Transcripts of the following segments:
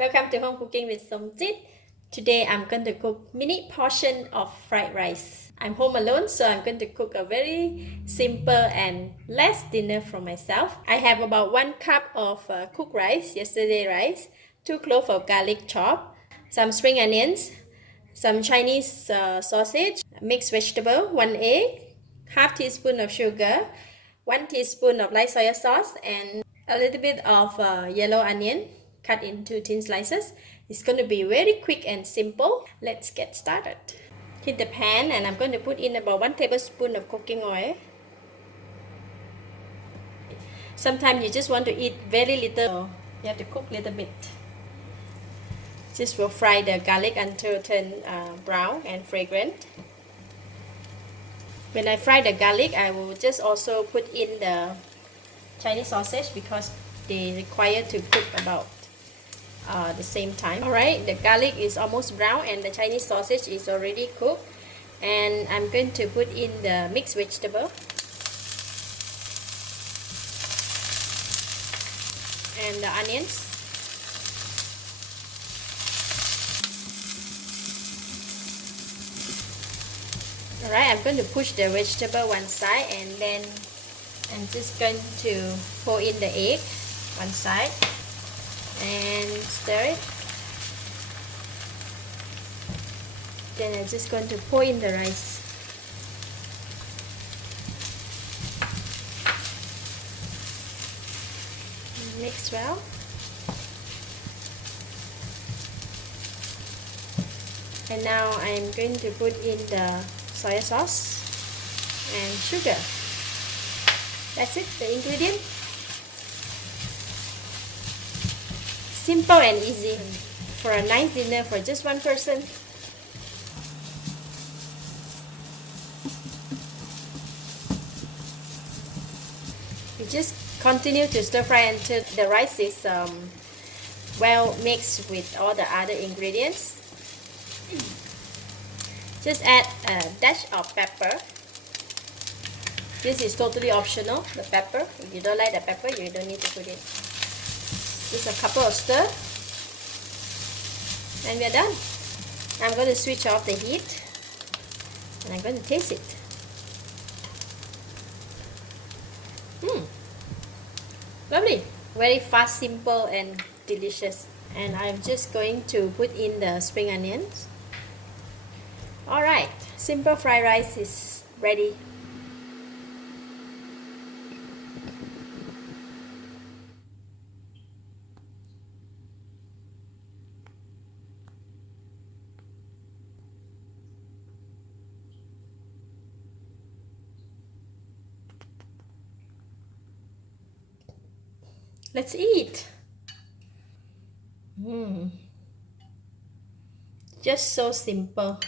Welcome to Home Cooking with Somjit. Today I'm going to cook mini portion of fried rice. I'm home alone, so I'm going to cook a very simple and less dinner for myself. I have about 1 cup of cooked rice, yesterday rice, 2 cloves of garlic chopped, some spring onions, some Chinese sausage, mixed vegetable, 1 egg, half teaspoon of sugar, 1 teaspoon of light soy sauce, and a little bit of yellow onion cut into thin slices. It's going to be very quick and simple. Let's get started. Heat the pan and I'm going to put in about 1 tablespoon of cooking oil. Sometimes you just want to eat very little, so you have to cook a little bit. Just will fry the garlic until it turns brown and fragrant. When I fry the garlic, I will just also put in the Chinese sausage because they require to cook about the same time. Alright, the garlic is almost brown and the Chinese sausage is already cooked. And I'm going to put in the mixed vegetable and the onions. Alright, I'm going to push the vegetable one side and then I'm just going to pour in the egg one side and stir it. Then I'm just going to pour in the rice. Mix well. And now I'm going to put in the soy sauce and sugar. That's it, the ingredient. Simple and easy for a nice dinner for just one person. You just continue to stir fry until the rice is well mixed with all the other ingredients. Just add a dash of pepper. This is totally optional, the pepper. If you don't like the pepper, you don't need to put it. Just a couple of stir. And we're done. I'm going to switch off the heat. And I'm going to taste it. Lovely. Very fast, simple and delicious. And I'm just going to put in the spring onions. Alright, simple fried rice is ready. Let's eat. Just so simple.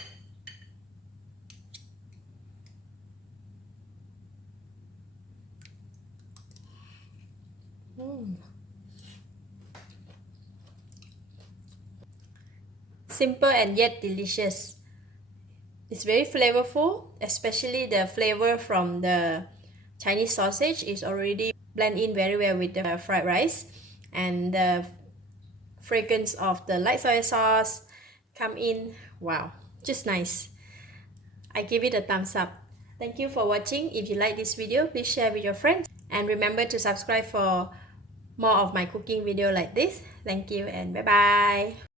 Simple and yet delicious. It's very flavorful, especially the flavor from the Chinese sausage is already blend in very well with the fried rice, and the fragrance of the light soy sauce come in. Wow, just nice. I give it a thumbs up. Thank you for watching. If you like this video, please share with your friends and remember to subscribe for more of my cooking video like this. Thank you and bye bye.